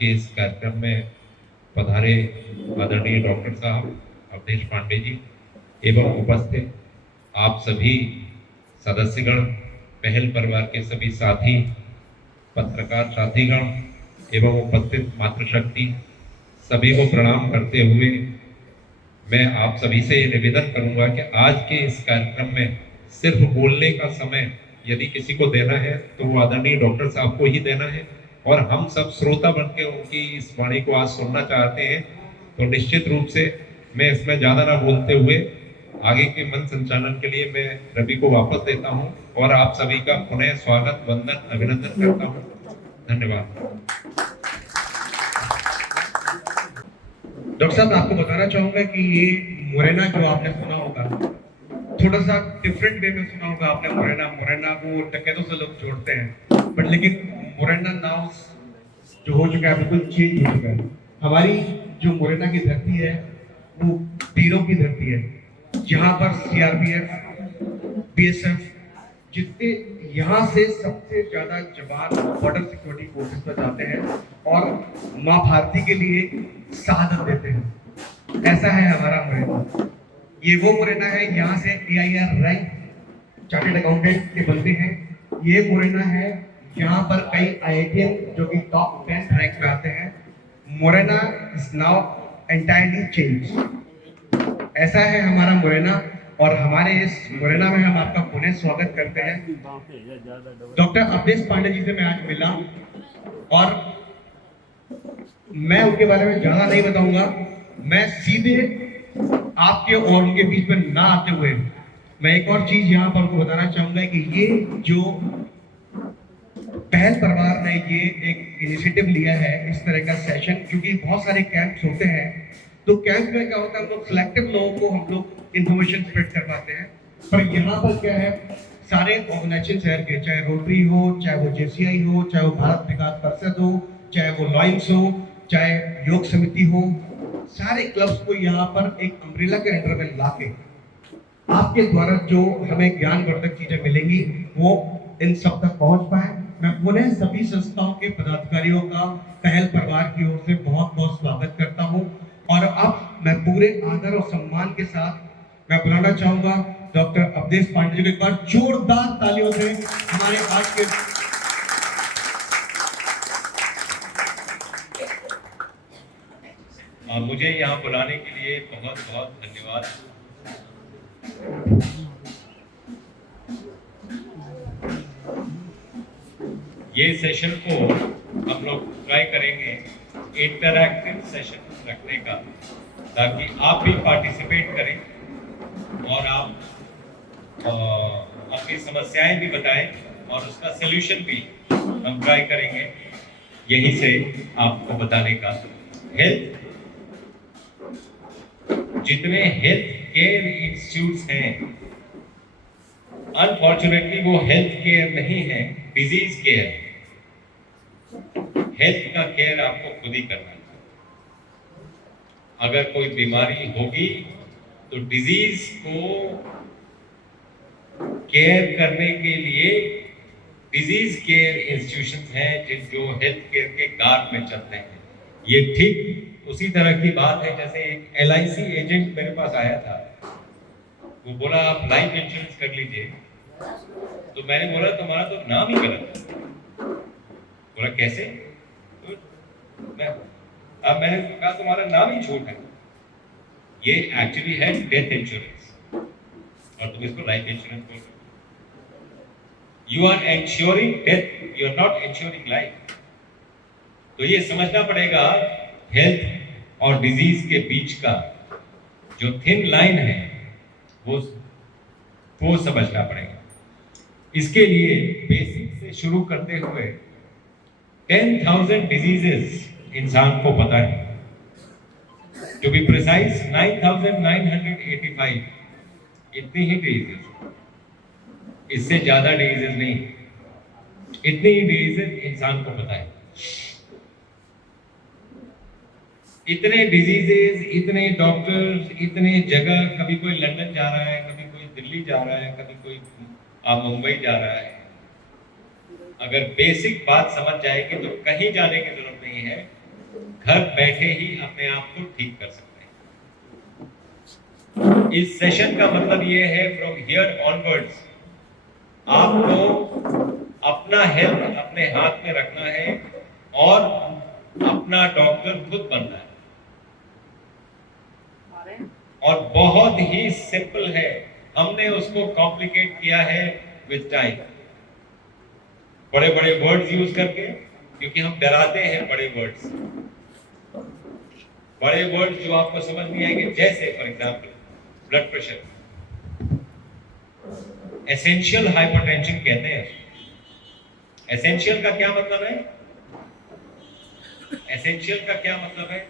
के इस कार्यक्रम में पधारे आदरणीय डॉक्टर साहब अवधेश पांडे जी एवं उपस्थित आप सभी सदस्यगण, पहल परिवार के सभी साथी, पत्रकार साथीगण एवं उपस्थित मातृशक्ति, सभी को प्रणाम करते हुए मैं आप सभी से निवेदन करूंगा कि आज के इस कार्यक्रम में सिर्फ बोलने का समय यदि किसी को देना है तो वो आदरणीय डॉक्टर साहब को ही देना है, और हम सब श्रोता बन के उनकी इस वाणी को आज सुनना चाहते हैं। तो निश्चित रूप से मैं इसमें ज्यादा ना बोलते हुए आगे के मन संचालन के लिए मैं रवि को वापस देता हूं और आप सभी का पुनः स्वागत, वंदन, अभिनंदन करता हूं। धन्यवाद। डॉक्टर साहब, आपको बताना चाहूंगा कि ये मुरैना जो आपने सुना होगा, थोड़ा सा डिफरेंट वे में सुना होगा आपने। मुरैना को डकैतों से लोग जोड़ते हैं, बट लेकिन मुरैना नाउ जो हो चुका है बिल्कुल चेंज हो चुका है। हमारी जो मुरैना की धरती है वो वीरों की धरती है, जहाँ पर सीआरपीएफ, बीएसएफ, जितने यहाँ से सबसे ज्यादा जवान बॉर्डर सिक्योरिटी फोर्सेस में जाते हैं और माँ भारती के लिए शहादत देते हैं। ऐसा है हमारा मुरैना। ये वो मुरैना है यहाँ से AIR रैंक चार्टर्ड अकाउंटेंट के बनते हैं। ये मुरैना है यहाँ पर कई IITian जो कि टॉप 10 रैंक में आते हैं। Morena is now entirely change. ऐसा है हमारा मुरैना, और हमारे इस मुरैना में हम आपका पुनः स्वागत करते हैं। डॉक्टर अवधेश पांडे जी से मैं आज मिला और मैं उनके बारे में ज्यादा नहीं बताऊंगा। मैं सीधे आपके और उनके बीच में ना आते हुए मैं एक और चीज यहाँ पर उनको बताना चाहूंगा कि ये जो पहल परिवार ने ये एक इनिशिएटिव लिया है इस तरह का सेशन, क्योंकि बहुत सारे कैंप्स होते हैं, तो कैंप में क्या होता है, हम लोग सिलेक्टिव लोगों को हम लोग इंफॉर्मेशन स्प्रेड कर पाते हैं। पर यहाँ पर क्या है, सारे ऑर्गेनाइजेशन शहर के, चाहे रोटरी हो, चाहे वो JCI हो, चाहे वो भारत विकास परिषद हो, चाहे वो लॉयंस हो, चाहे योग समिति हो, सारे क्लब्स को यहाँ पर एक अम्ब्रेला के अंडर में लाके आपके द्वारा जो हमें ज्ञानवर्धक चीजें मिलेंगी वो इन सब तक पहुंच पाए। मैं पुनः सभी संस्थाओं के पदाधिकारियों का पहल परिवार की ओर से बहुत बहुत स्वागत करता हूं, और अब मैं पूरे आदर और सम्मान के साथ मैं बुलाना चाहूंगा डॉक्टर अवधेश पांडे जी को। एक बार जोरदार तालियों से हमारे आज के मुझे यहाँ बुलाने के लिए बहुत बहुत धन्यवाद। ये सेशन को हम लोग ट्राई करेंगे इंटरैक्टिव सेशन रखने का, ताकि आप भी पार्टिसिपेट करें और आप अपनी समस्याएं भी बताएं और उसका सलूशन भी हम ट्राई करेंगे यहीं से आपको बताने का। हेल्थ, जितने हेल्थ केयर इंस्टीट्यूट्स हैं, अनफॉर्चुनेटली वो हेल्थ केयर नहीं है, डिजीज केयर। हेल्थ का केयर आपको खुद ही करना है। अगर कोई बीमारी होगी तो डिजीज को केयर करने के लिए डिजीज केयर इंस्टीट्यूशंस हैं जो हेल्थ केयर के गार्ड में चलते हैं। ये ठीक उसी तरह की बात है जैसे एक LIC एजेंट मेरे पास आया था, वो बोला आप लाइफ इंश्योरेंस कर लीजिए, तो मैंने बोला तुम्हारा तो नाम ही गलत है। बोला कैसे? तो मैंने कहा तुम्हारा नाम ही झूठ है, ये एक्चुअली है डेथ इंश्योरेंस और तुम इसको लाइफ इंश्योरेंस बोल रहे हो। You are insuring death, you are not insuring life. तो ये समझना पड़ेगा हेल्थ और डिजीज के बीच का जो थिन लाइन है वो समझना पड़ेगा। इसके लिए बेसिक से शुरू करते हुए 10,000 डिजीजेस इंसान को पता है, टू बी प्रिसाइज 9,985 इतनी ही डिजीजेस, इससे ज्यादा डिजीजेस नहीं, इतनी ही डिजीजेस इंसान को पता है। इतने डिजीजेस, इतने डॉक्टर्स, इतने जगह, कभी कोई लंदन जा रहा है, कभी कोई दिल्ली जा रहा है, कभी कोई मुंबई जा रहा है। अगर बेसिक बात समझ जाएगी तो कहीं जाने की जरूरत नहीं है, घर बैठे ही अपने आप को ठीक कर सकते हैं। इस सेशन का मतलब ये है फ्रॉम हियर ऑनवर्ड्स आपको अपना हेल्थ अपने हाथ में रखना है और अपना डॉक्टर खुद बनना है। और बहुत ही सिंपल है, हमने उसको कॉम्प्लिकेट किया है विद टाइम, बड़े बड़े वर्ड्स यूज करके, क्योंकि हम डराते हैं बड़े वर्ड्स जो आपको समझ नहीं आएंगे। जैसे for example blood pressure, essential hypertension कहते हैं। एसेंशियल का क्या मतलब है? एसेंशियल का क्या मतलब है?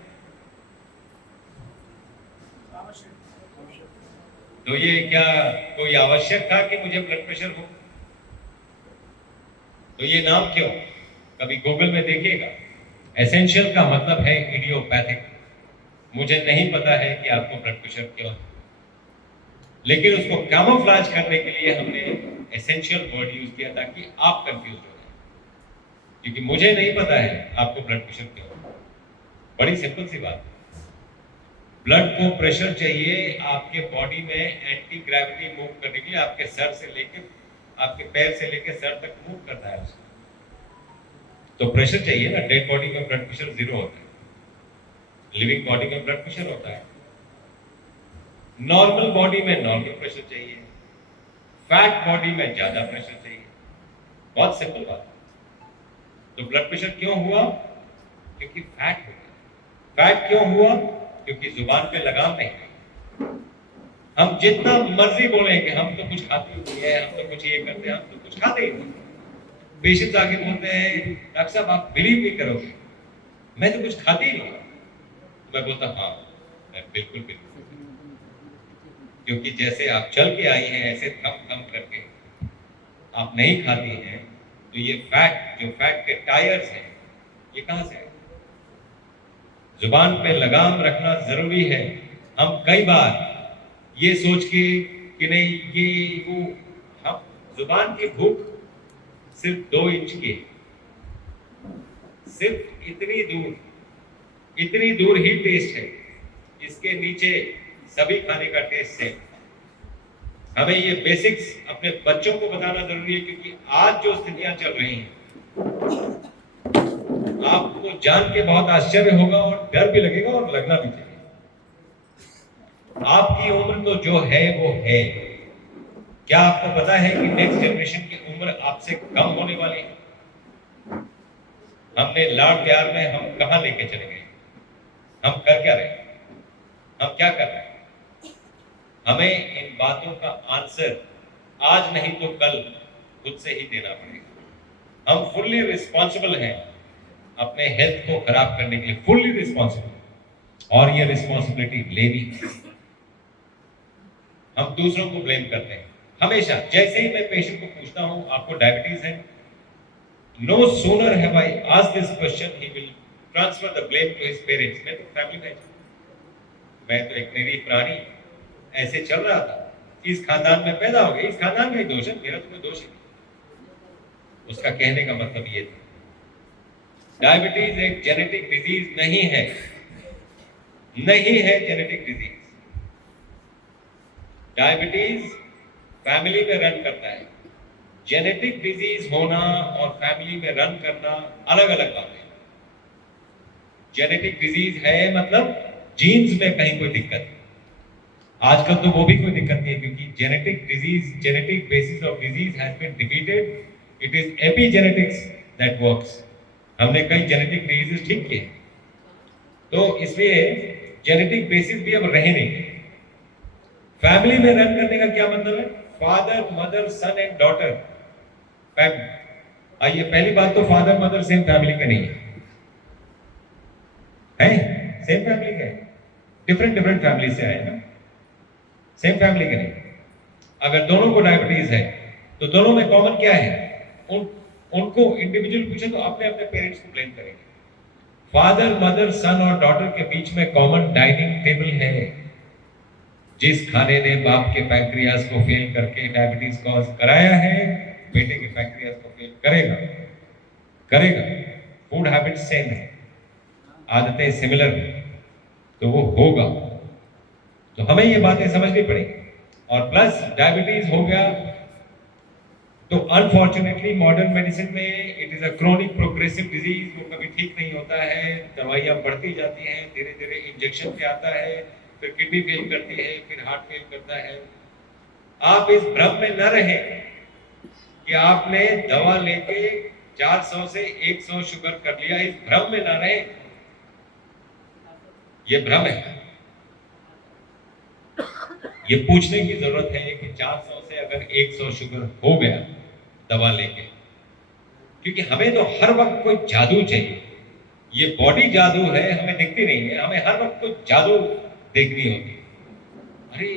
तो ये क्या कोई आवश्यक था कि मुझे ब्लड प्रेशर हो? तो ये नाम क्यों? कभी गूगल में देखिएगा। एसेंशियल का मतलब है इडियोपैथिक। मुझे नहीं पता है कि आपको ब्लड प्रेशर क्यों है, लेकिन उसको कैमोफ्लेज करने के लिए हमने एसेंशियल वर्ड यूज किया ताकि आप कंफ्यूज हो जाए, क्योंकि मुझे नहीं पता है आपको ब्लड प्रेशर क्यों है। बड़ी सिंपल सी बात। ब्लड को प्रेशर चाहिए आपके बॉडी में एंटी ग्रेविटी मूव करने के लिए, आपके सर से लेकर आपके पैर से लेकर सर तक मूव करता है उसको, तो प्रेशर चाहिए ना। डेड बॉडी में ब्लड प्रेशर 0 होता है, लिविंग बॉडी में ब्लड प्रेशर होता है। नॉर्मल बॉडी में नॉर्मल प्रेशर चाहिए, फैट बॉडी में ज्यादा प्रेशर चाहिए। बहुत सिंपल बात है। तो ब्लड प्रेशर क्यों हुआ? क्योंकि फैट हो गया। फैट क्यों हुआ? क्योंकि जुबान पे लगाम नहीं। हम जितना मर्जी बोले कि हम तो कुछ खाते ही नहीं है, हम तो कुछ ये करते हैं, हम तो कुछ खाते ही नहीं। पेशेंट्स आके बोलते हैं डॉक्टर साहब आप बिलीव नहीं करोगे, मैं तो कुछ खाते ही नहीं। मैं बोलता हाँ, मैं बिल्कुल बिल्कुल, क्योंकि जैसे आप चल के आई हैं ऐसे थम थम करके आप नहीं खाती हैं, तो ये फैट, जो फैट के टायर्स हैं, ये कहां से है? जुबान पे लगाम रखना जरूरी है। हम कई बार ये सोच के कि नहीं ये वो, हम जुबान की भूख सिर्फ 2 इंच की, सिर्फ इतनी दूर ही टेस्ट है, इसके नीचे सभी खाने का टेस्ट सेम। हमें ये बेसिक्स अपने बच्चों को बताना जरूरी है, क्योंकि आज जो स्थितियां चल रही हैं आपको जान के बहुत आश्चर्य होगा और डर भी लगेगा और लगना भी चाहिए। आपकी उम्र तो जो है वो है। क्या आपको पता है कि नेक्स्ट जनरेशन की उम्र आपसे कम होने वाली है? हमने लाड़ प्यार में हम कहां लेके चले गए? हम कर क्या रहे हैं? हम क्या कर रहे हैं? हमें इन बातों का आंसर आज नहीं तो कल खुद से ही देना पड़ेगा। हम फुल्ली रिस्पॉन्सिबल हैं अपने हेल्थ को खराब करने के लिए, फुल्ली रिस्पॉन्सिबल। और ये रिस्पॉन्सिबिलिटी लेनी, हम दूसरों को ब्लेम करते हैं हमेशा। जैसे ही मैं पेशेंट को पूछता हूं आपको डायबिटीज है, no sooner have I asked this question he will transfer the blame to his parents. मैं तो फैमिली में, मैं तो एक मेरी प्राणी ऐसे चल रहा था, इस खानदान में पैदा हो गया, इस खानदान का ही दोष है, मेरा तो कोई दोष नहीं। उसका कहने का मतलब ये था डायबिटीज एक जेनेटिक डिजीज नहीं है, नहीं है जेनेटिक डिजीज। डायबिटीज फैमिली में रन करता है। जेनेटिक डिजीज होना और फैमिली में रन करना अलग अलग बात है। जेनेटिक डिजीज है मतलब जीन्स में कहीं कोई दिक्कत है। आजकल तो वो भी कोई दिक्कत नहीं है, क्योंकि genetic disease, genetic basis of disease has been defeated. It is epigenetics that works. हमने कई जेनेटिक डिजीजेस ठीक किए, तो इसलिए जेनेटिक बेसिस भी अब रहे नहीं। फैमिली में रन करने का क्या मतलब है? Father mother sun and daughter family. आइए, पहली बात तो फादर मदर सेम फैमिली के नहीं है, सेम फैमिली के, डिफरेंट डिफरेंट फैमिली से आए ना, सेम फैमिली के नहीं। अगर दोनों को डायबिटीज है तो दोनों में कॉमन क्या है? उनको इंडिविजुअल पूछे तो अपने अपने पेरेंट्स को ब्लेम करेंगे। फादर मदर सन और डॉटर के बीच में कॉमन डाइनिंग टेबल है। जिस खाने ने बाप के पैंक्रियाज को फेल करके डायबिटीज कॉज कराया है, बेटे के पैंक्रियाज को फेल करेगा करेगा। फूड हैबिट सेम है। आदतें सिमिलर तो वो होगा। तो हमें ये बातें समझनी पड़ेगी। और प्लस डायबिटीज हो गया तो अनफॉर्चुनेटली मॉडर्न मेडिसिन में it is a chronic progressive disease, वो कभी ठीक नहीं होता है, दवाइयाँ बढ़ती जाती हैं, धीरे धीरे इंजेक्शन पे आता है, फिर किडनी फेल करती है, फिर हार्ट फेल करता है। आप इस भ्रम में न रहें कि आपने दवा लेके 400 से 100 शुगर कर लिया, इस भ्रम में ना रहें, ये भ्रम है। ये पूछने की जरूरत है कि 400 से अगर 100 शुगर हो गया दवा लेके, क्योंकि हमें तो हर वक्त कोई जादू चाहिए। ये बॉडी जादू है, हमें दिखती नहीं है, हमें हर वक्त कोई जादू देखनी होती है। अरे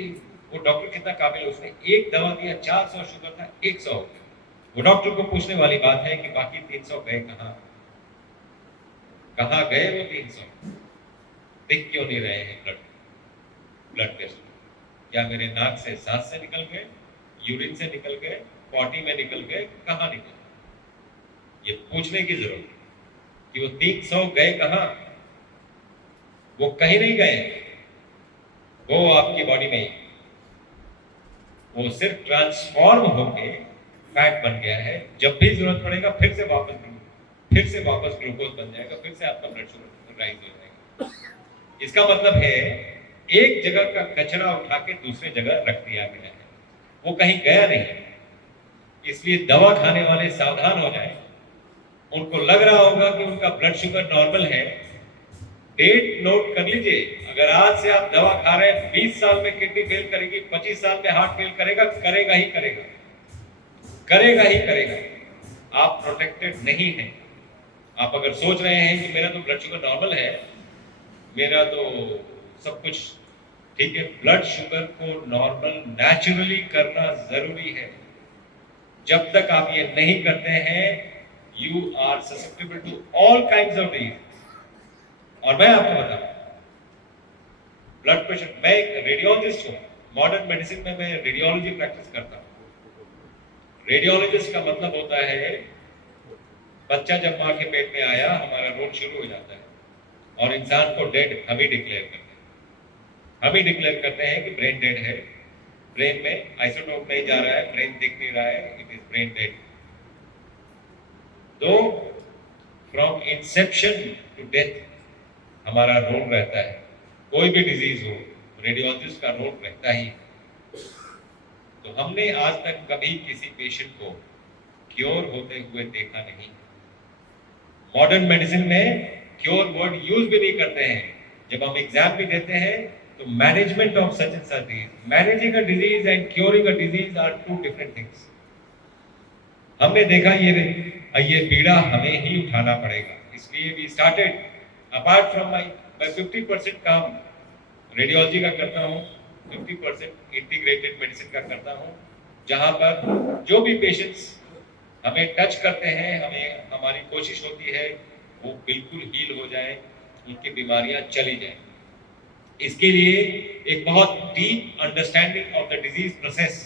वो डॉक्टर कितना काबिल, उसने एक दवा दिया, 400 शुगर था, 100 हो गया। वो डॉक्टर को पूछने वाली बात है कि बाकी 300 गए कहाँ? कहाँ गए वो 300? दिख क्यों नहीं रहे हैं ब्लड टेस्ट? क्या मेरे नाक से, सांस से निकल गए, यूरिन से निकल गए, पॉटी में निकल गए, कहाँ निकल? ये पूछने की जरूरत है कि वो 300 गए कहाँ? वो कहीं नहीं गए, वो आपकी बॉडी में ही, वो सिर्फ ट्रांसफॉर्म होके फैट बन गया है। जब भी जरूरत पड़ेगा फिर से वापस ग्लूकोज बन जाएगा, फिर से आपका ब्लड शुगर राइज हो जाएगा। इसका मतलब है एक जगह का कचरा उठा के दूसरे जगह रख दिया गया है, वो कहीं गया नहीं। इसलिए दवा खाने वाले सावधान हो जाएं। उनको लग रहा होगा कि उनका ब्लड शुगर नॉर्मल है, डेट नोट कर लीजिए। अगर आज से आप दवा खा रहे हैं, 20 साल में किडनी फेल करेगी, 25 साल में हार्ट फेल करेगा, करेगा ही करेगा, करेगा ही करेगा। आप प्रोटेक्टेड नहीं हैं। आप अगर सोच रहे हैं कि मेरा तो ब्लड शुगर नॉर्मल है, मेरा तो सब कुछ ठीक है, ब्लड शुगर को नॉर्मल नेचुरली करना जरूरी है। जब तक आप ये नहीं करते हैं, you are susceptible to all kinds of disease. और मैं आपको बताऊं, ब्लड प्रेशर, मैं एक रेडियोलॉजिस्ट हूं, मॉडर्न मेडिसिन में मैं रेडियोलॉजी प्रैक्टिस करता हूं। रेडियोलॉजिस्ट का मतलब होता है बच्चा जब मां के पेट में आया, हमारा रोल शुरू हो जाता है और इंसान को डेड हम ही डिक्लेयर करते हैं। हम ही डिक्लेयर करते हैं कि ब्रेन डेड है, ब्रेन में आइसोटोप नहीं जा रहा है, ब्रेन दिख नहीं रहा है, इट इज ब्रेन डेड। तो फ्रॉम इंसेप्शन टू डेथ हमारा रोल रहता है। कोई भी डिजीज हो, रेडियोलॉजिस्ट का रोल रहता ही। तो हमने आज तक कभी किसी पेशेंट को क्योर होते हुए देखा नहीं। मॉडर्न मेडिसिन में क्योर वर्ड यूज भी नहीं करते हैं। जब हम एग्जाम भी देते हैं तो management of such and such disease, managing a disease and curing a disease are two different things. हमने देखा ये पीड़ा हमें ही उठाना पड़ेगा, इसलिए वी स्टार्टेड अपार्ट फ्रॉम मैं 50% काम रेडियोलॉजी का करता हूँ, 50% इंटीग्रेटेड मेडिसिन का करता हूँ, जहाँ पर जो भी पेशेंट्स हमें टच करते हैं, हमारी कोशिश होती है वो बिल्कुल हील हो जाए, उनकी बीमारियां चली जाए। इसके लिए एक बहुत deep understanding of the disease process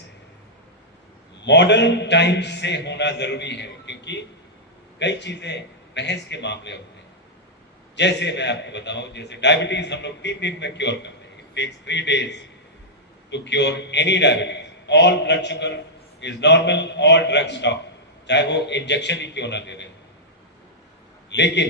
modern times से होना जरूरी है, क्योंकि कई चीजें बहस के मामले होते हैं। जैसे मैं आपको बताऊं, जैसे डायबिटीज हम लोग 3 दिन में क्योर करते हैं। It takes 3 days to cure any diabetes. All blood sugar is normal, all drug stop, चाहे वो इंजेक्शन ही क्यों ना दे रहे हैं। लेकिन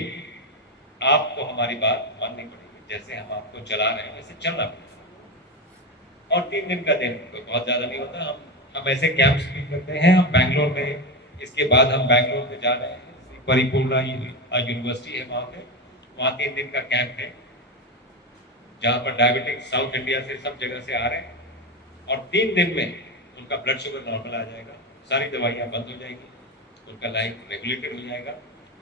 आपको हमारी बात माननी पड़ेगी, जैसे हम आपको चला रहे हैं वैसे चलना पड़ेगा। और 3 दिन का दिन कोई बहुत ज्यादा नहीं होता। हम ऐसे कैंप्स भी करते हैं। हम बैंगलोर में, इसके बाद हम बैंगलोर में जा रहे हैं, परिपूर्णा यूनिवर्सिटी है वहाँ 3 दिन का कैंप है, जहाँ पर डायबिटिक साउथ इंडिया से सब जगह से आ रहे हैं। और 3 दिन में उनका ब्लड शुगर नॉर्मल आ जाएगा, सारी दवाइयाँ बंद हो जाएगी, उनका लाइफ रेगुलेटेड हो जाएगा,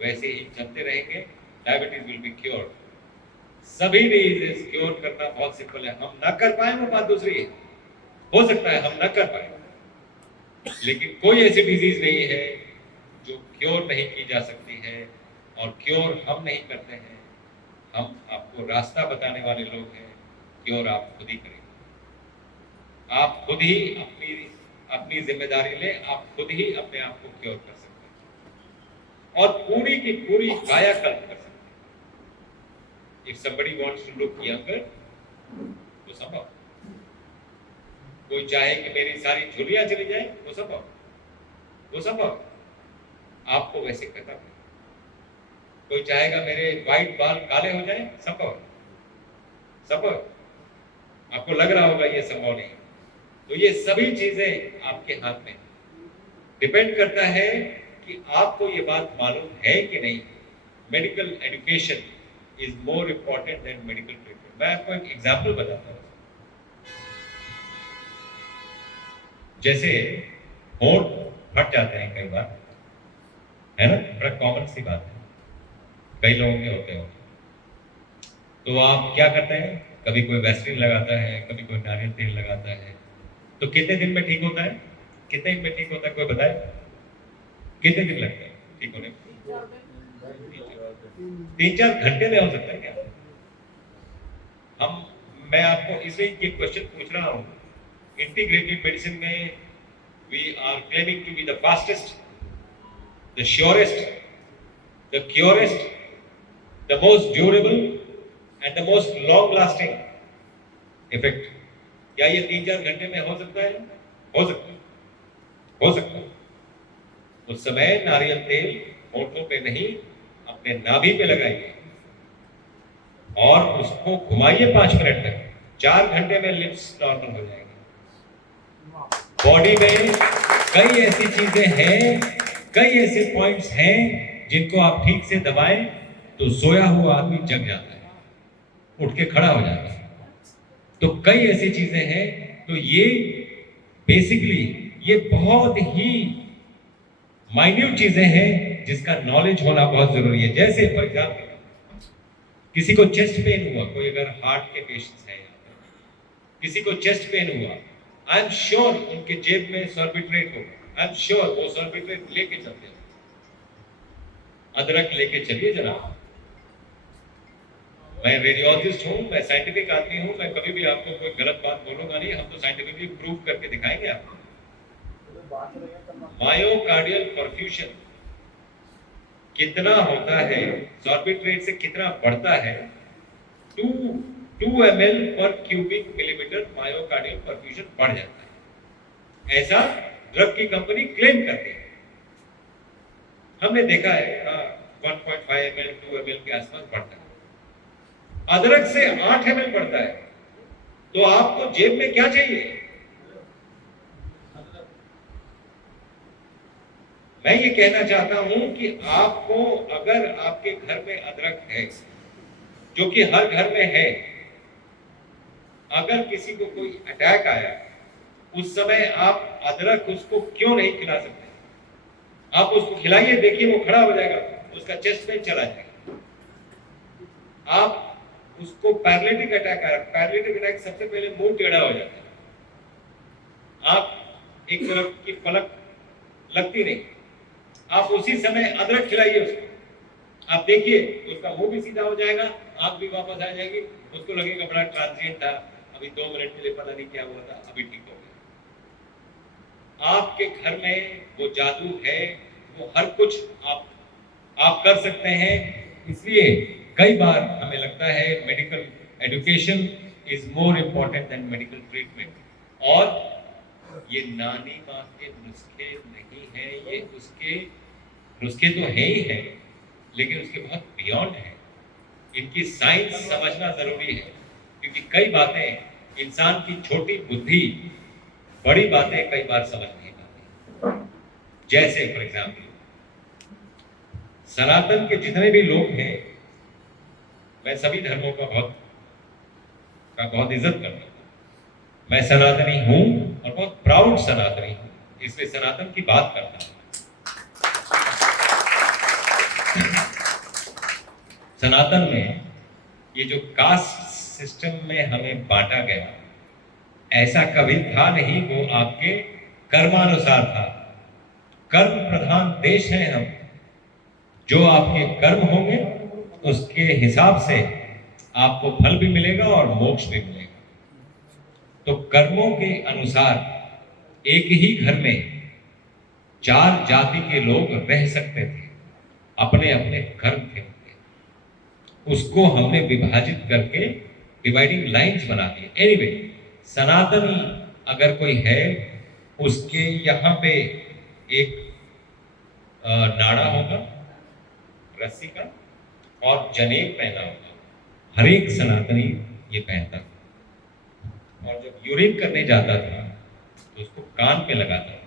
वैसे ही चलते रहेंगे, डायबिटीज विल बी क्योर्ड। सभी डिजीजेस क्योर करना बहुत सिंपल है। हम ना कर पाए वो बात दूसरी है, हो सकता है हम ना कर पाए, लेकिन कोई ऐसी डिजीज नहीं है जो क्योर नहीं की जा सकती है। और क्योर हम नहीं करते हैं, हम आपको रास्ता बताने वाले लोग हैं। क्योर आप खुद ही करेंगे, आप खुद ही अपनी जिम्मेदारी ले, आप खुद ही अपने आप को क्योर कर सकते हैं और पूरी की पूरी कायाकल्प कर सकते हैं। If somebody wants to look younger, वो संभव। कोई चाहे कि मेरी सारी झुर्रियां चली जाए, वो संभव। आपको वैसे करना पड़ेगा। कोई चाहेगा मेरे व्हाइट बाल काले हो जाए, संभव। आपको लग रहा होगा ये संभव नहीं। तो ये सभी चीजें आपके हाथ में डिपेंड करता है कि आपको ये बात मालूम है कि नहीं। Medical education is more important than medical treatment. मैं आपको एक एग्जाम्पल बताता हूँ। जैसे होंठ फट जाते हैं कई बार, है ना, बड़ा कॉमन सी बात है, कई लोगों के होते हो। तो आप क्या करते हैं? कभी कोई वैसलीन लगाता है, कभी कोई नारियल तेल लगाता है। तो कितने दिन में ठीक होता है? कितने दिन में ठीक होता है, कोई बताए? कितने दिन लगते हैं ठीक होने में? 3-4 घंटे में हो सकता है क्या? मैं आपको इसलिए ये क्वेश्चन पूछ रहा हूं। इंटीग्रेटेड मेडिसिन में we are claiming to be the fastest, the surest, the curest, the most durable and the most long lasting effect. क्या ये 3-4 घंटे में हो सकता है? हो सकता है। उस समय नारियल तेल होठों पे नहीं, अपने नाभि पे लगाइए और उसको घुमाइए 5 मिनट तक। 4 घंटे में लिप्स नॉर्मल हो जाएंगे। बॉडी में कई ऐसी चीजें हैं, कई ऐसे पॉइंट्स हैं जिनको आप ठीक से दबाएं तो सोया हुआ आदमी जग जाता है, उठ के खड़ा हो जाता है। तो कई ऐसी चीजें हैं। तो ये बेसिकली ये बहुत ही माइन्यूट चीजें हैं जिसका नॉलेज होना बहुत जरूरी है। जैसे फॉर एग्जाम्पल किसी को चेस्ट पेन हुआ, कोई अगर हार्ट के पेशेंट्स हैं, किसी को चेस्ट पेन हुआ, आई एम श्योर उनके जेब में सॉर्बिट्रेट होगा। आई एम श्योर वो सॉर्बिट्रेट लेके चलते हैं। अदरक लेके चलिए जरा। मैं रेडियोलॉजिस्ट हूं, मैं साइंटिफिक आदमी हूं, मैं कभी भी आपको कोई गलत बात बोलूंगा नहीं। हम तो साइंटिफिकली प्रूव करके दिखाएंगे आपको। मायोकार्डियल परफ्यूजन कितना होता है, सॉर्बिट्रेट से कितना बढ़ता है? 2 ml पर क्यूबिक मिलीमीटर मायोकार्डियल परफ्यूजन बढ़ जाता है। ऐसा ड्रग की कंपनी क्लेम करती है। हमने देखा है 1.5 ml 2 ml के आसपास बढ़ता है। अदरक से 8 ml बढ़ता है। तो आपको जेब में क्या चाहिए? मैं ये कहना चाहता हूं कि आपको, अगर आपके घर में अदरक है, जो कि हर घर में है, अगर किसी को कोई अटैक आया, उस समय आप अदरक उसको क्यों नहीं खिला सकते? आप उसको खिलाइए, देखिए वो खड़ा हो जाएगा, उसका चेस्ट पेन चला जाएगा। आप उसको पैरालिटिक अटैक आया, पैरालिटिक अटैक सबसे पहले मुंह टेढ़ा हो जाता है, आप एक तरफ की पलक लगती नहीं। आप उसी समय अदरक खिलाइए उसको, आप देखिए उसका मुंह भी सीधा हो जाएगा, आंख भी वापस आ जाएगी, उसको लगेगा बड़ा ट्रांजिएंट था, अभी 2 मिनट के लिए पता नहीं क्या हुआ था, अभी ठीक हो गया। आपके घर में वो जादू है, वो हर कुछ आप कर सकते हैं। इसलिए कई बार हमें लगता है medical education is more important then medical treatment. और ये नानी माँ के नुस्खे नहीं है, ये उसके नुस्खे तो है ही है, लेकिन उसके बहुत बियॉन्ड है। इनकी साइंस समझना जरूरी है, क्योंकि कई बातें इंसान की छोटी बुद्धि बड़ी बातें कई बार समझ नहीं पाती। जैसे फॉर एग्जाम्पल सनातन के जितने भी लोग हैं, मैं सभी धर्मों का बहुत इज्जत करता हूँ। मैं सनातनी हूं और बहुत प्राउड सनातनी हूं, इसलिए सनातन की बात करता हूं। सनातन में ये जो कास्ट सिस्टम में हमें बांटा गया, ऐसा कभी था नहीं, वो आपके कर्मानुसार था। कर्म प्रधान देश है हम। जो आपके कर्म होंगे उसके हिसाब से आपको फल भी मिलेगा और मोक्ष भी मिलेगा। तो कर्मों के अनुसार एक ही घर में 4 जाति के लोग रह सकते थे, अपने अपने कर्म थे। उसको हमने विभाजित करके डिवाइडिंग लाइंस बना दिए। एनीवे, सनातनी अगर कोई है, उसके यहाँ पे एक नाड़ा होगा रस्सी का और जनेब पहना होगा। हर एक सनातनी ये पहनता था और जब यूरिन करने जाता था तो उसको कान पे लगाता था।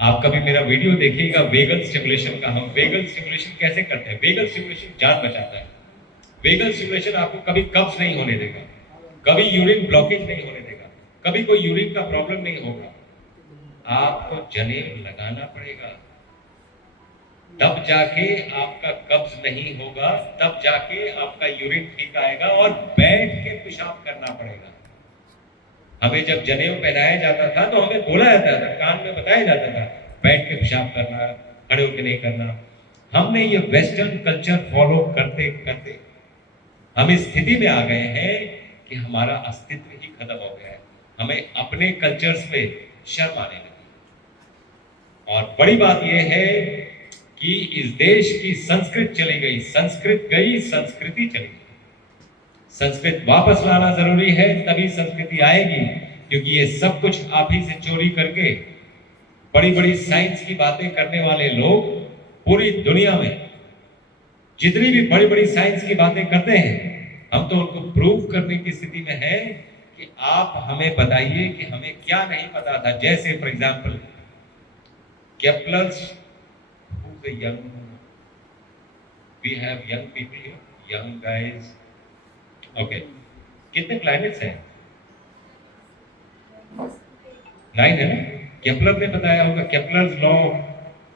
आप कभी मेरा वीडियो देखिएगा वेगल स्टिमुलेशन का। हम वेगल स्टिमुलेशन कैसे करते हैं? वेगल स्टिमुलेशन जान बचाता है। वेगल स्टिमुलेशन आपको कभी कब्ज नहीं होने देगा, कभी यूरिन ब्लॉकेज नहीं होने देगा, कभी कोई यूरिन का प्रॉब्लम नहीं होगा। आपको जनेब लगाना पड़ेगा, तब जाके आपका कब्ज नहीं होगा, तब जाके आपका यूरिन ठीक आएगा। और बैठ के पेशाब करना पड़ेगा। हमें जब जनेऊ पहनाया जाता था तो हमें बोला जाता था, कान में बताया जाता था, बैठ के पेशाब करना, खड़े होकर नहीं करना। हमने ये वेस्टर्न कल्चर फॉलो करते करते हम इस स्थिति में आ गए हैं कि हमारा अस्तित्व ही खत्म हो गया है। हमें अपने कल्चर्स पे शर्म आने लगी। और बड़ी बात यह है कि इस देश की संस्कृत चली गई, संस्कृत गई, संस्कृति चली गई। संस्कृत वापस लाना जरूरी है, तभी संस्कृति आएगी। क्योंकि ये सब कुछ आप ही से चोरी करके बड़ी बड़ी साइंस की बातें करने वाले लोग पूरी दुनिया में जितनी भी बड़ी बड़ी साइंस की बातें करते हैं, हम तो उनको प्रूव करने की स्थिति में हैं कि आप हमें बताइए कि हमें क्या नहीं पता था। जैसे for example Kepler's, we have young people, young guys. Okay, कितने प्लैनेट्स हैं? 9 है ना? केप्लर ने बताया होगा। Kepler's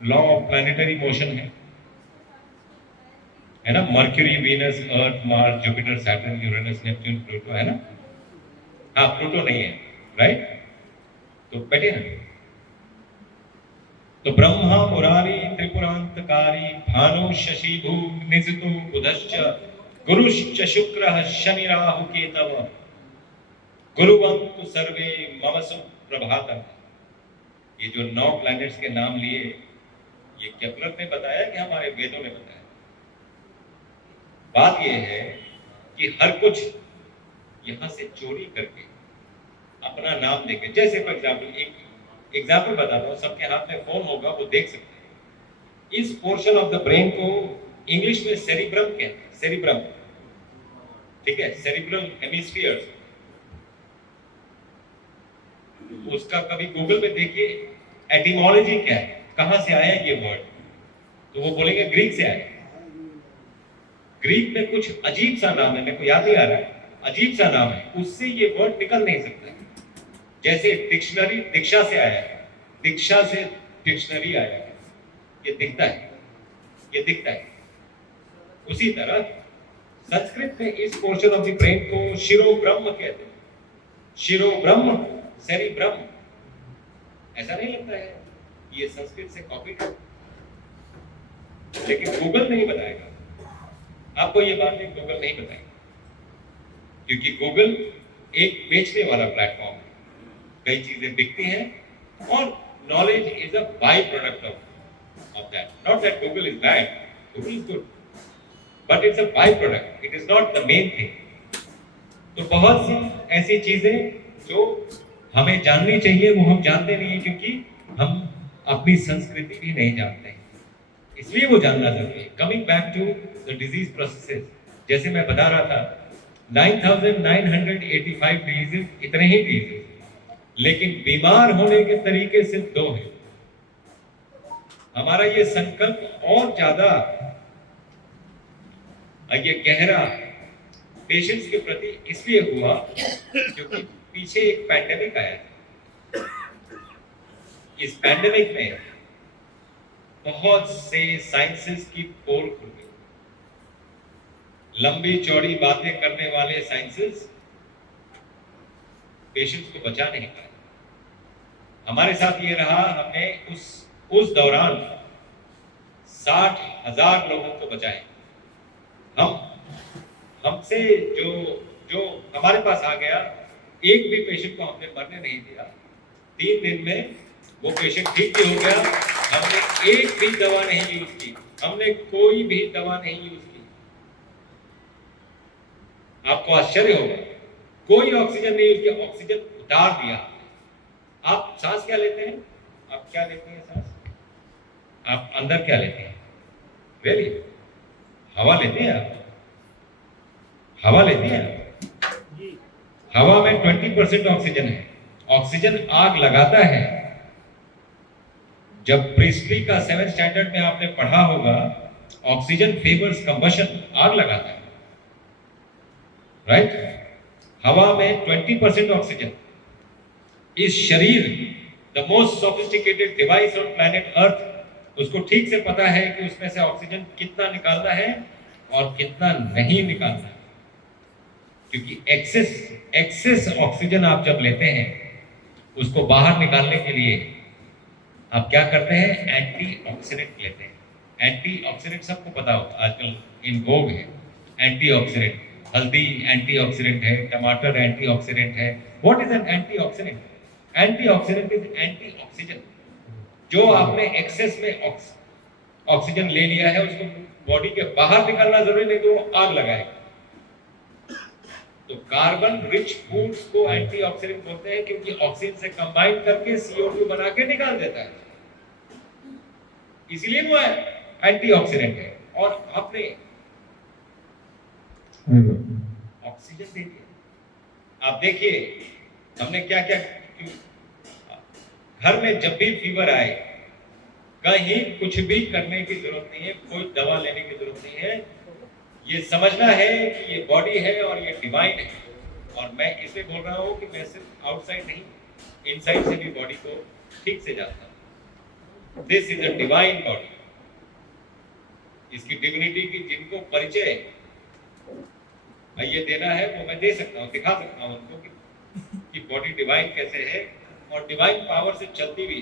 law of planetary motion है ना? Mercury, Venus, Earth, Mars, Jupiter, Saturn, Uranus, Neptune, Pluto, है ना? हाँ, प्लूटो नहीं है, राइट? तो बैठे ना। तो ब्रह्मा मुरारी त्रिपुरांतकारी भानु शशि भूम निजितो बुधश्च गुरुश्च शुक्रः शनि राहु केतव गुरुवन्तु सर्वे मम सुप्रभातम्। ये जो 9 प्लैनेट्स के नाम लिए, ये केप्लर ने बताया कि हमारे वेदों ने बताया। बात ये है कि हर कुछ यहां से चोरी करके अपना नाम देके, जैसे फॉर एग्जाम्पल एक एग्जाम्पल बताता हूं, सबके हाथ में फोन होगा, वो देख सकते हैं। इस पोर्शन ऑफ द ब्रेन को इंग्लिश में सेरिब्रम कहते हैं, सेरिब्रम, ठीक है? Cerebral hemispheres. उसका कभी गूगल पे देखिए एटिमोलॉजी क्या है, कहां से आया ये वर्ड, तो वो बोलेंगे ग्रीक से आया। ग्रीक में कुछ अजीब सा नाम है, मेरे को याद नहीं आ रहा है, अजीब सा नाम है, उससे ये वर्ड निकल नहीं सकता। जैसे डिक्शनरी दीक्षा से आया है, दीक्षा से डिक्शनरी आया है, ये दिखता है, ये दिखता है। उसी तरह संस्कृत में इस पोर्शन ऑफ द ब्रेन को शिरो ब्रह्म कहते हैं। शिरो ब्रह्म, सेरिब्रम। ऐसा नहीं लगता है ये संस्कृत से कॉपी है? लेकिन गूगल नहीं बताएगा आपको, ये बातें गूगल नहीं बताएगी, क्योंकि गूगल एक बेचने वाला प्लेटफॉर्म है। कई चीजें बिकती हैं और knowledge is a by product of that. Not that Google is bad, Google is good, but it's a by product, it is not the main thing. तो बहुत सी ऐसी चीजें जो हमें जाननी चाहिए वो हम जानते नहीं है, क्योंकि हम अपनी संस्कृति भी नहीं जानते हैं, इसलिए वो जानना जरूरी है। Coming back to the disease processes, जैसे मैं बता रहा था 9,985 डिजीज, इतने ही डिजीज, लेकिन बीमार होने के तरीके सिर्फ 2 हैं। हमारा ये संकल्प और ज्यादा ये गहरा पेशेंट्स के प्रति इसलिए हुआ क्योंकि पीछे एक पैंडेमिक आया। इस पैंडेमिक में बहुत से साइंसेस की पोल खुल गई। लंबी चौड़ी बातें करने वाले साइंसेस पेशेंट्स को बचा नहीं पाए। हमारे साथ ये रहा, हमने उस दौरान 60,000 लोगों को बचाए। हमसे जो हमारे पास आ गया, एक भी पेशेंट को हमने मरने नहीं दिया। 3 दिन में वो पेशेंट ठीक भी हो गया। हमने एक भी दवा नहीं यूज की, हमने कोई भी दवा नहीं यूज की। आपको आश्चर्य होगा, कोई ऑक्सीजन नहीं, उसके ऑक्सीजन उतार दिया। आप सांस क्या लेते हैं? आप क्या लेते हैं सांस? आप अंदर क्या लेते हैं? रियली हवा लेते हैं आप? हवा लेते हैं आप? हवा में 20% ऑक्सीजन है। ऑक्सीजन आग लगाता है। जब प्रीस्टली का 7th स्टैंडर्ड में आपने पढ़ा होगा, ऑक्सीजन फेवर्स कंबशन, आग लगाता है, राइट? हवा में 20% ऑक्सीजन। इस शरीर, the most sophisticated device on planet Earth, उसको ठीक से पता है कि उसमें से ऑक्सीजन कितना निकालना है और कितना नहीं निकालना है। क्योंकि एक्सेस ऑक्सीजन आप जब लेते हैं, उसको बाहर निकालने के लिए आप क्या करते हैं? एंटीऑक्सीडेंट लेते हैं। एंटीऑक्सीडेंट सबको पता हो, आजकल इन वोग है एंटीऑक्सीडेंट। हल्दी एंटीऑक्सीडेंट है, टमाटर एंटीऑक्सीडेंट है। What is an antioxidant? Antioxidant is antioxygen. जो आपने एक्सेस में ऑक्सीजन ले लिया है, उसको बॉडी के बाहर निकालना जरूरी नहीं, तो वो आग लगाएगा। तो कार्बन रिच फूड्स को एंटीऑक्सीडेंट बोलते हैं, क्योंकि ऑक्सीजन से कंबाइन करके CO2 बना के निकाल देता है, इसलिए वो एंटीऑक्सीडेंट है। और आपने ऑक्सीजन दे दिया। आप देखिए हमने क्या क्या, घर में जब भी फीवर आए, कहीं कुछ भी करने की जरूरत नहीं है, कोई दवा लेने की जरूरत नहीं है। ये समझना है कि ये बॉडी है और ये डिवाइन है। और मैं इसलिए बोल रहा हूँ कि मैं सिर्फ आउटसाइड नहीं, इनसाइड से भी बॉडी को ठीक से जानता हूँ। This is a divine body. इसकी डिविनिटी की जिनको परिचय ये देना है, वो मैं दे सकता हूँ, दिखा सकता हूँ उनको कि बॉडी डिवाइन कैसे है और डिवाइन पावर से चलती भी।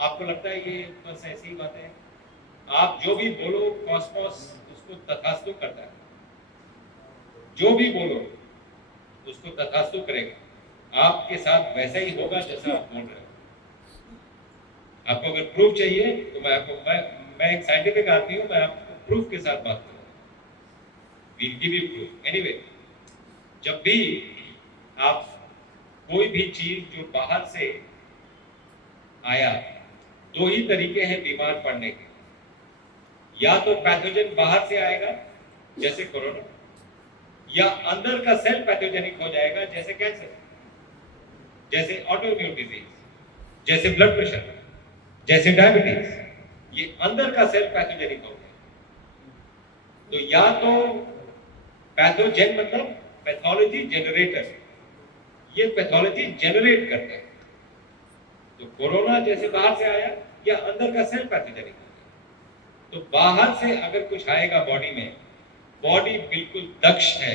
आपको लगता है ये बस ऐसी ही बातें हैं? आप जो भी बोलो, कॉस्मोस उसको तथास्तु करता है। जो भी बोलो उसको तथास्तु करेगा। आपके साथ वैसा ही होगा जैसा आप बोल रहे हो। आपको अगर प्रूफ चाहिए तो मैं एक साइंटिफिक आदमी हूं, मैं आपको प्रूफ के साथ बात करूंगा। Will give you proof. Anyway, जब भी आप कोई भी चीज जो बाहर से आया, दो ही तरीके हैं बीमार पड़ने के। या तो पैथोजन बाहर से आएगा जैसे कोरोना, या अंदर का सेल पैथोजेनिक हो जाएगा जैसे कैंसर, जैसे ऑटोइम्यून डिजीज, जैसे ब्लड प्रेशर, जैसे डायबिटीज। ये अंदर का सेल पैथोजेनिक हो गया। तो या तो पैथोजेन मतलब पैथोलॉजी जनरेटर, ये पैथोलॉजी जनरेट करते हैं। तो कोरोना जैसे बाहर से आया या अंदर का सेल पैथोजेनिक हो गया। तो बाहर से अगर कुछ आएगा बॉडी में, बॉडी बिल्कुल दक्ष है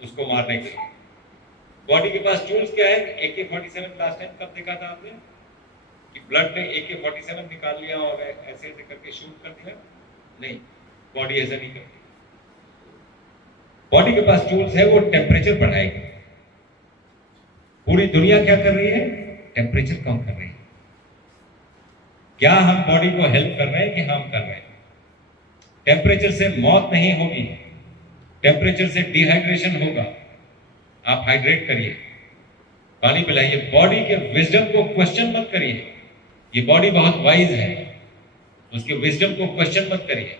उसको मारने के लिए। बॉडी के पास टूल्स क्या है? AK-47 लास्ट टाइम कब देखा था आपने कि ब्लड में AK-47 निकाल लिया और ऐसे ऐसे करके शूट कर दिया? नहीं, बॉडी ऐसा नहीं करती। बॉडी के पास टूल्स है, वो टेम्परेचर बढ़ाएगी। पूरी दुनिया क्या कर रही है? टेम्परेचर कम कर रही है। क्या हम बॉडी को हेल्प कर रहे हैं कि हम कर रहे हैं? टेम्परेचर से मौत नहीं होगी, टेम्परेचर से डिहाइड्रेशन होगा। आप हाइड्रेट करिए, पानी पिलाइए, बॉडी के विजडम को क्वेश्चन मत करिए। ये बॉडी बहुत वाइज है, उसके विजडम को क्वेश्चन मत करिए।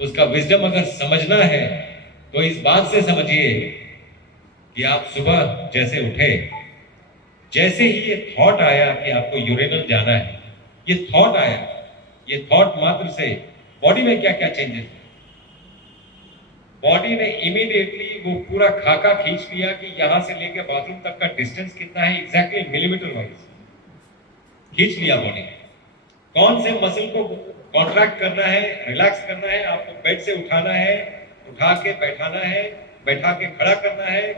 उसका विजडम अगर समझना है तो इस बात से समझिए कि आप सुबह जैसे उठे, जैसे ही ये थॉट आया कि आपको यूरिनल जाना है, ये थॉट आया, ये थॉट मात्र से बॉडी में क्या क्या चेंजेस है? बॉडी ने इमीडिएटली वो पूरा खाका खींच लिया कि यहां से लेके बाथरूम तक का डिस्टेंस कितना है, एग्जैक्टली मिलीमीटर वाइज खींच लिया बॉडी ने। कौन से मसल को कॉन्ट्रैक्ट करना है, रिलैक्स करना है, आपको बेड से उठाना है, उठा के बैठाना है, बैठा के खड़ा करना है,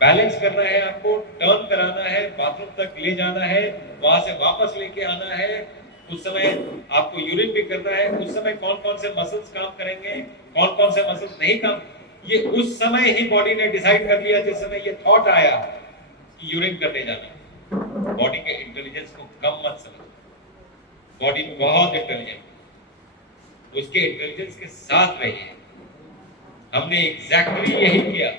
बैलेंस करना है, आपको टर्न कराना है, बाथरूम तक ले जाना है, वहां से वापस लेके आना है। उस समय आपको यूरिन भी करना है। उस समय कौन कौन से मसल्स काम करेंगे, कौन कौन से मसल्स नहीं काम, ये उस समय ही बॉडी ने डिसाइड कर लिया जिस समय ये थॉट आया कि यूरिन करने जाना। बॉडी के इंटेलिजेंस को कम मत समझो, बॉडी बहुत इंटेलिजेंट। उसके इंटेलिजेंस के साथ रहिए। हमने एग्जैक्टली यही किया।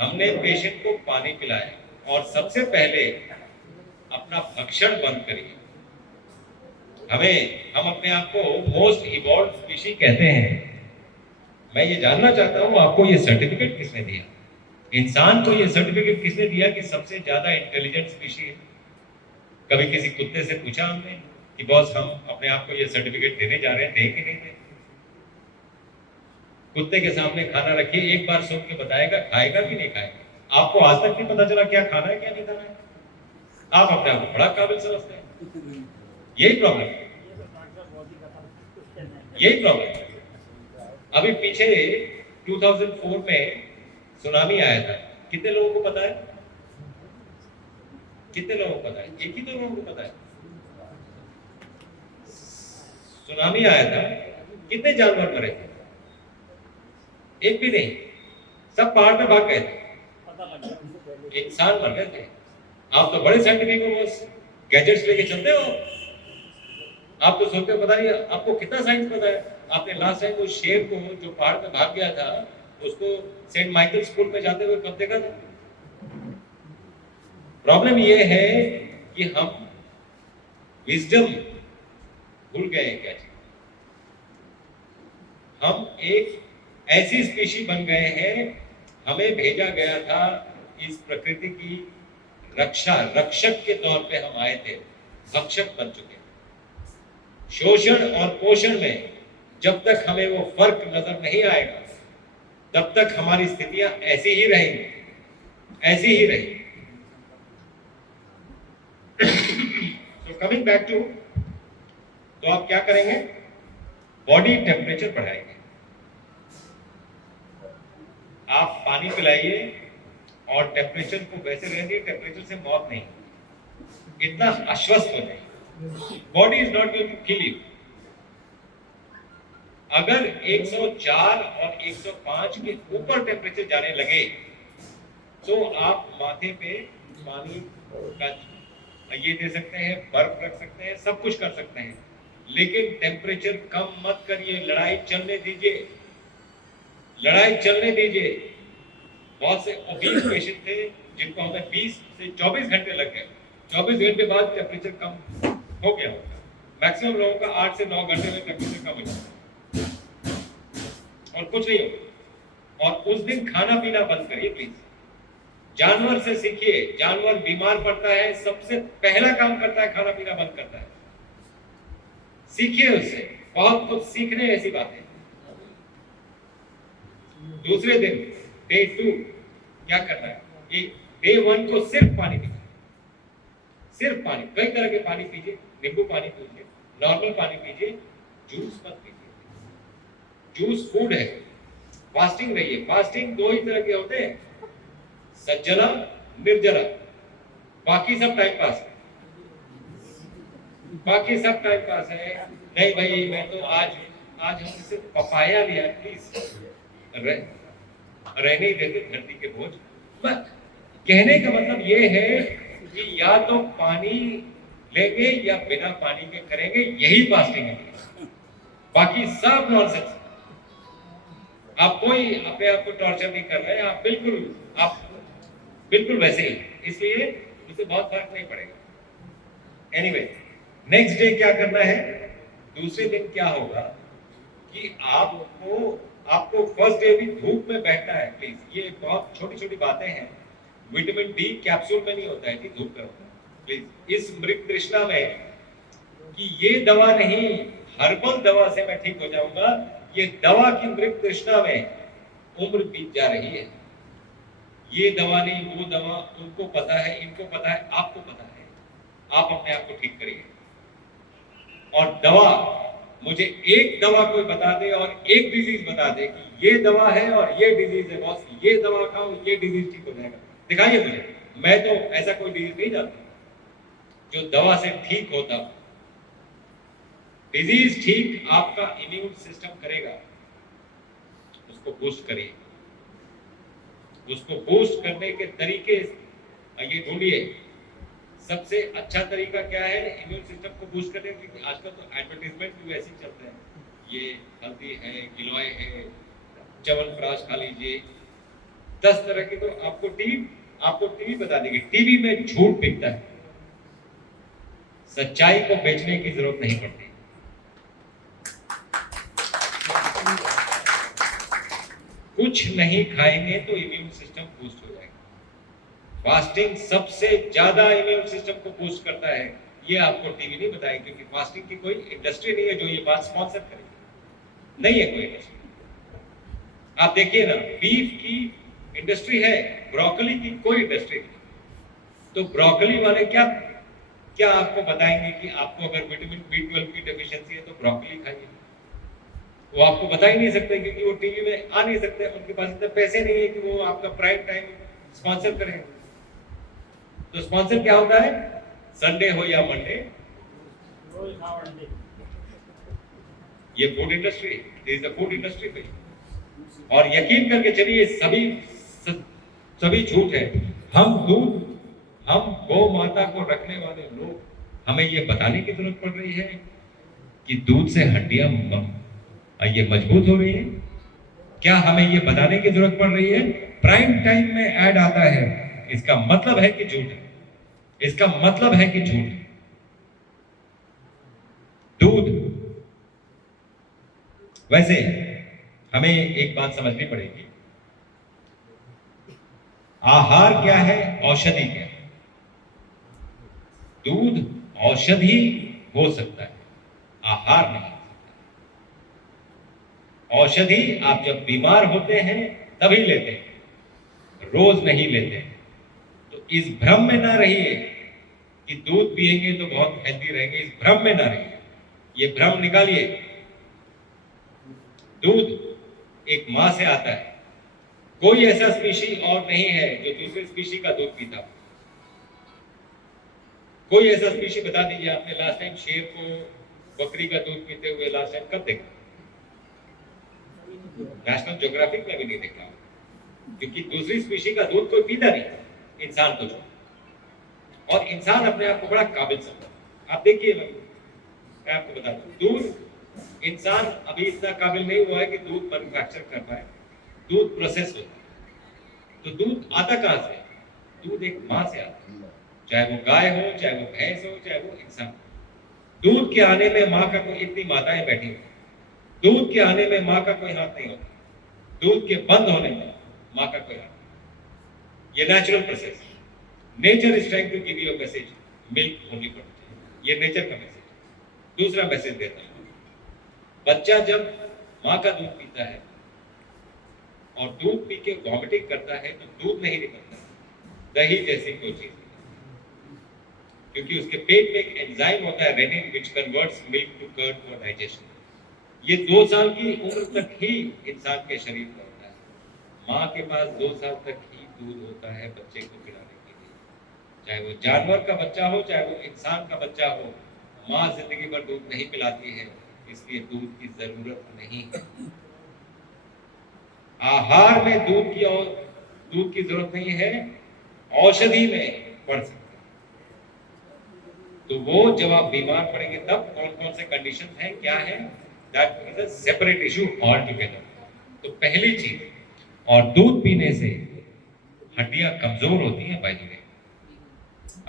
हमने पेशेंट को पानी पिलाया और सबसे पहले अपना भक्षण बंद करिए। हम अपने आप को मोस्ट इवॉल्व स्पीशी कहते हैं। मैं ये जानना चाहता हूं आपको ये सर्टिफिकेट किसने दिया? इंसान को ये सर्टिफिकेट किसने दिया कि सबसे ज्यादा इंटेलिजेंट स्पीशी है? कभी किसी कुत्ते से पूछा हमने कि बॉस हम अपने आप को ये सर्टिफिकेट देने जा रहे हैं, दे कि नहीं दे? कुत्ते के सामने खाना रखिए, एक बार सुन के बताएगा, खाएगा कि नहीं खाएगा? आपको आज तक नहीं पता चला क्या खाना है क्या नहीं खाना है? आप अपने आप को बड़ा काबिल समझते हैं। यही प्रॉब्लम है, यही प्रॉब्लम है। अभी पीछे 2004 में सुनामी आया था, कितने लोगों को पता है? कितने लोगों को पता है? एक ही तो लोगों को पता है। सुनामी आया था, कितने जानवर मरे थे? एक भी नहीं, सब पहाड़ पे भाग गए थे, इंसान मर गए थे। आप तो बड़े साइंटिफिक हो, बस गैजेट्स लेके चलते हो। आप तो सोचते हो पता नहीं आपको कितना साइंस पता है। आपने लास्ट टाइम उस शेर को जो पहाड़ पे भाग गया था, उसको सेंट माइकल स्कूल में जाते हुए कब देखा था? प्रॉब्लम ये है कि हम विजडम भूल गए हैं क्या चीज। हम एक ऐसी स्पीशी बन गए हैं, हमें भेजा गया था इस प्रकृति की रक्षक के तौर पे हम आए थे, भक्षक बन चुके हैं। शोषण और पोषण में जब तक हमें वो फर्क नजर नहीं आएगा, तब तक हमारी स्थितियां ऐसी ही रहेंगी, ऐसी ही रहेंगी। तो कमिंग बैक टू, तो आप क्या करेंगे? बॉडी टेम्परेचर बढ़ाएंगे। आप पानी पिलाइए और टेम्परेचर को वैसे रहने दीजिए, टेम्परेचर से मौत नहीं, इतना आश्वस्त हो जाए। Body is not going to kill you. अगर 104 और 105 के ऊपर टेम्परेचर जाने लगे तो आप माथे पे पानी का ये दे सकते हैं, बर्फ रख सकते हैं, सब कुछ कर सकते हैं, लेकिन टेम्परेचर कम मत करिए। लड़ाई चलने दीजिए, लड़ाई चलने दीजिए। बहुत से ओबीस पेशेंट थे जिनको हमें 20 से 24 घंटे लग गए। 24 घंटे बाद टेम्परेचर कम हो गया होगा। मैक्सिमम लोगों का 8 से 9 घंटे में टेम्परेचर कम हो जाता है और कुछ नहीं होगा। और उस दिन खाना पीना बंद करिए प्लीज। जानवर से सीखिए। जानवर बीमार पड़ता है, सबसे पहला काम करता है खाना पीना बंद करता है। सीखिए उससे, बहुत कुछ सीखने ऐसी बात है। दूसरे दिन डे 2 क्या करना है? डे 1 को सिर्फ पानी पीजिए, सिर्फ पानी। कई तरह के पानी पीजिए, नींबू पानी पीजिए, नॉर्मल पानी पीजिए, जूस मत पीजिए। जूस फूड है। फास्टिंग रहिए। फास्टिंग 2 ही तरह के होते हैं, सज्जला, निर्जला। बाकी सब टाइम पास है, बाकी सब टाइम पास है। नहीं भाई मैं तो आज हमने सिर्फ पपाया लिया, प्लीज रहने ही देते धरती के बोझ। कहने का मतलब ये है कि या तो पानी लेंगे या बिना पानी के करेंगे, यही फास्टिंग है। बाकी सब नॉनसेंस। आप कोई अपने आप को टॉर्चर नहीं कर रहे हैं, आप बिल्कुल वैसे ही, इसलिए इससे बहुत फर्क नहीं पड़ेगा। एनीवे, नेक्स्ट डे क्या करना है? दूसरे दिन क्या होगा कि आपको फर्स्ट डे भी धूप में बैठना है प्लीज। ये बहुत छोटी छोटी बातें हैं। विटामिन डी कैप्सूल में नहीं होता है कि धूप में होता है। प्लीज इस मृग तृष्णा में कि ये दवा नहीं, हर्बल दवा से मैं ठीक हो जाऊंगा, ये दवा की मृग तृष्णा में उम्र बीत जा रही है। ये दवा नहीं, वो दवा, उनको पता है, इनको पता है, आपको पता है। आप अपने आप को ठीक करिए। और दवा, मुझे एक दवा कोई बता दे और एक डिजीज बता दे कि ये दवा है और ये डिजीज है, बॉस ये दवा खाओ ये डिजीज ठीक हो जाएगा, दिखाइए मुझे। मैं तो ऐसा कोई डिजीज नहीं जानता जो दवा से ठीक होता। डिजीज ठीक आपका इम्यून सिस्टम करेगा। उसको बूस्ट करिए। उसको बूस्ट करने के तरीके ये ढूंढिए। सबसे अच्छा तरीका क्या है इम्यून सिस्टम को बूस्ट करने के लिए? आजकल तो एडवर्टीजमेंट भी वैसे ही चलते हैं, ये हल्दी है, गिलोय है, च्यवनप्राश खा लीजिए, 10 तरह की। तो आपको टीवी बता देगी, टीवी में झूठ बिकता है, सच्चाई को बेचने की जरूरत नहीं पड़ती। कुछ नहीं खाएंगे तो इम्यून सिस्टम बूस्ट हो जाएगा। फास्टिंग सबसे ज्यादा इम्यून सिस्टम को बूस्ट करता है, ये आपको टीवी नहीं बताएगी, क्योंकि फास्टिंग की कोई इंडस्ट्री नहीं है जो ये बात स्पॉन्सर करेगी, नहीं है कोई इंडस्ट्री। आप देखिए ना, बीफ की इंडस्ट्री है, ब्रोकली की कोई इंडस्ट्री नहीं। तो ब्रोकली वाले क्या क्या आपको बताएंगे कि आपको अगर विटामिन B12 की डेफिशिएंसी है तो ब्रोकली खाइए? वो आपको बता ही नहीं सकते, क्योंकि वो टीवी में आ नहीं सकते, उनके पास इतने पैसे नहीं है कि वो आपका प्राइम टाइम स्पॉन्सर करें। तो स्पॉन्सर क्या होता है? संडे हो या मंडे, ये food industry, this is the food industry पे। और यकीन करके चलिए, सभी झूठ है। हम गौ माता को रखने वाले लोग, हमें ये बताने की जरूरत पड़ रही है कि दूध से हड्डियां ये मजबूत हो रही है? क्या हमें ये बताने की जरूरत पड़ रही है? प्राइम टाइम में ऐड आता है, इसका मतलब है कि झूठ है, इसका मतलब है कि झूठ है। दूध, वैसे हमें एक बात समझनी पड़ेगी, आहार क्या है, औषधि क्या है? दूध औषधि हो सकता है, आहार नहीं। औषधि आप जब बीमार होते हैं तभी लेते हैं, रोज नहीं लेते हैं। तो इस भ्रम में ना रहिए कि दूध पिएंगे तो बहुत हेल्दी रहेंगे, इस भ्रम में ना रहिए, ये भ्रम निकालिए। दूध एक मां से आता है, कोई ऐसा स्पीशी और नहीं है जो दूसरे स्पीशी का दूध पीता हो। कोई ऐसा स्पीशी बता दीजिए, आपने लास्ट टाइम शेर को बकरी का दूध पीते हुए लास्ट टाइम कब देखा? नेशनल ज्योग्राफिक में भी नहीं देखा, क्योंकि दूसरी स्पीशी का दूध कोई पीता नहीं, इंसान को छोड़। और इंसान अपने आप को बड़ा काबिल समझता है। आप देखिए, मैं आपको बता दूं, दूध, इंसान अभी इतना काबिल नहीं हुआ है कि दूध मैन्युफैक्चर कर पाए, दूध प्रोसेस होता है। तो दूध आता कहां से? दूध एक मां से आता है, चाहे वो गाय हो, चाहे वो भैंस हो, चाहे वो इंसान। दूध के आने में मां का कोई, इतनी माताएं बैठी हो, दूध के आने में मां का कोई हाथ नहीं होता, दूध के बंद होने में मां का कोई हाथ नहीं। ये natural process, nature is trying to give you a message, milk only for child, ये नेचर का मैसेज। दूसरा मैसेज देता है, बच्चा जब मां का दूध पीता है और दूध पी के वॉमिटिंग करता है तो दूध नहीं निकलता, दही जैसी कोई चीज, क्योंकि उसके पेट में एक एंजाइम होता है rennin, which converts milk to curd for digestion. ये 2 साल की उम्र तक ही इंसान के शरीर में होता है। माँ के पास 2 साल तक ही दूध होता है बच्चे को पिलाने के लिए, चाहे वो जानवर का बच्चा हो, चाहे वो इंसान का बच्चा हो। माँ जिंदगी भर दूध नहीं पिलाती है, इसलिए दूध की जरूरत नहीं है। आहार में दूध की जरूरत नहीं है, औषधि में पड़ सकता है। तो वो जब आप बीमार पड़ेंगे तब कौन कौन से कंडीशन हैं, क्या है, that is a separate issue all together. तो पहली चीज, और दूध पीने से हड्डियां कमजोर होती हैं बाय द वे।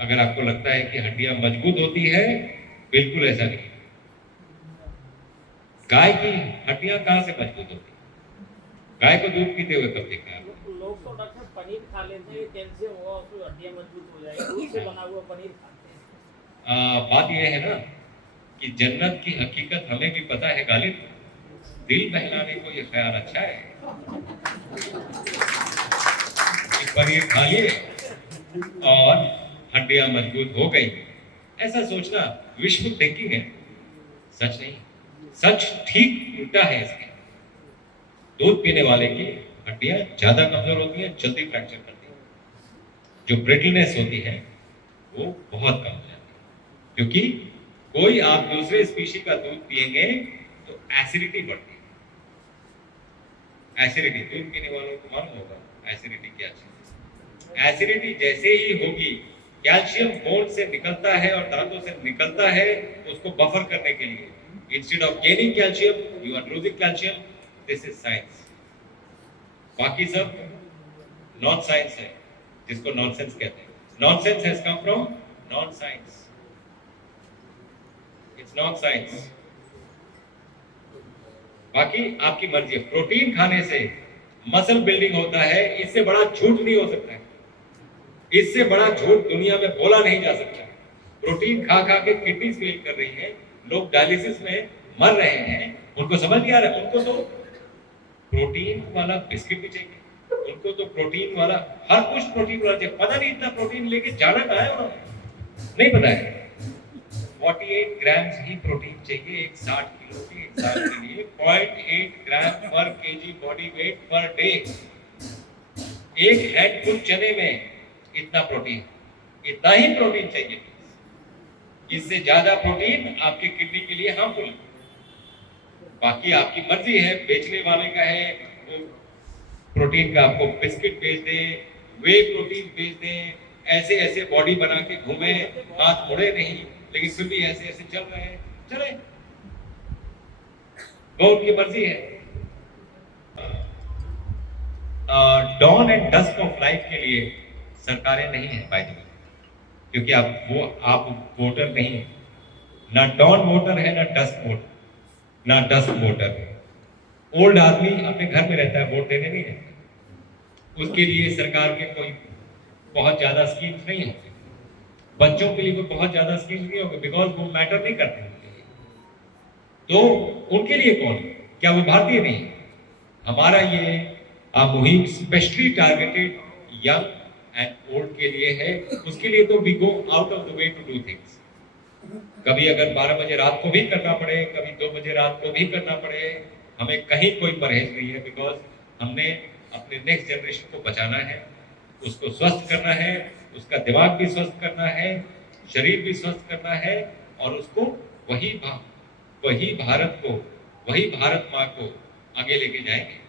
अगर आपको लगता है कि हड्डियां मजबूत होती है, बिल्कुल ऐसा नहीं। गाय की हड्डियां कहां से मजबूत होती है? गाय को दूध पीते हुए कब देखा है? लोग तो डॉक्टर पनीर खा लेते हैं, कैल्शियम होगा उसमें हड्डियां मजबूत हो जाएगी, दूध से बना हुआ पनीर खाते हैं। बात यह है ना कि जन्नत की हकीकत हमें भी पता है गालिब, दिल बहलाने को ये ख्याल अच्छा है। एक बार ये खा लिए और हड्डियां मजबूत हो गई, ऐसा सोचना विश्व थिंकिंग है, सच नहीं। सच ठीक उल्टा है इसके। दूध पीने वाले की हड्डियां ज्यादा कमजोर होती हैं, जल्दी फ्रैक्चर करती हैं, जो ब्रिटलनेस होती है वो बहुत कम हो जाती है। क्योंकि कोई आप दूसरे स्पीशी का दूध पिएंगे तो एसिडिटी बढ़ती है। एसिडिटी, दूध पीने वालों को मालूम होगा एसिडिटी क्या चीज है। एसिडिटी जैसे ही होगी कैल्शियम बोन से निकलता है और दांतों से निकलता है उसको बफर करने के लिए. Instead of gaining calcium you are losing calcium. This is science. बाकी सब नॉन साइंस है, जिसको नॉनसेंस कहते हैं. Nonsense has come from non science. It's non science. बाकी आपकी मर्जी है. प्रोटीन खाने से मसल बिल्डिंग होता है, इससे बड़ा झूठ नहीं हो सकता है. इससे बड़ा झूठ दुनिया में बोला नहीं जा सकता. प्रोटीन खा खा के किडनी फेल कर रही है, लोग डायलिसिस में मर रहे हैं. उनको समझ नहीं आ रहा. उनको तो प्रोटीन वाला बिस्किट भी चाहिए, उनको तो प्रोटीन वाला हर कुछ प्रोटीन वाला चाहिए. पता नहीं इतना प्रोटीन लेके जाना कहाँ है उन्होंने, नहीं पता है. 48 ग्राम्स ही प्रोटीन चाहिए एक 60 किलो के इंसान के लिए. 0.8 ग्राम पर KG body weight per day. एक हैंडफुल चने में इतना प्रोटीन, इतना ही प्रोटीन चाहिए. इससे ज्यादा प्रोटीन आपके किडनी के लिए हार्मफुल है. बाकी आपकी मर्जी है, बेचने वाले का है वो प्रोटीन का आपको बिस्किट बेच दे, वे प्रोटीन बेच दे, ऐसे ऐसे बॉडी बना के घूमे, हाथ मुड़े नहीं, लेकिन फिर भी ऐसे ऐसे चल रहे हैं. चले, वो उनकी मर्जी है. Dawn and dusk of life के लिए सरकारें नहीं है बाय द वे, क्योंकि आप वोटर नहीं है. ना डॉन वोटर है, ना डस्क वोटर, ना डस्क वोटर. ओल्ड आदमी अपने घर में रहता है, वोट देने नहीं है. उसके लिए सरकार के कोई बहुत ज्यादा स्कीम्स नहीं होंगे. बच्चों के लिए कोई बहुत ज्यादा स्कीम्स नहीं होंगे, बिकॉज वो मैटर नहीं करते उनके लिए. तो उनके लिए कौन, क्या वो भारतीय नहीं है? हमारा ये मुहिम specially targeted young and old के लिए है. उसके लिए तो we go out of the way to do things. कभी अगर 12 बजे रात को भी करना पड़े, कभी 2 बजे रात को भी करना पड़े, हमें कहीं कोई परहेज नहीं है. बिकॉज हमने अपने नेक्स्ट जनरेशन को बचाना है, उसको स्वस्थ करना है, उसका दिमाग भी स्वस्थ करना है, शरीर भी स्वस्थ करना है, और उसको वही भारत को, वही भारत माँ को आगे लेके जाएंगे.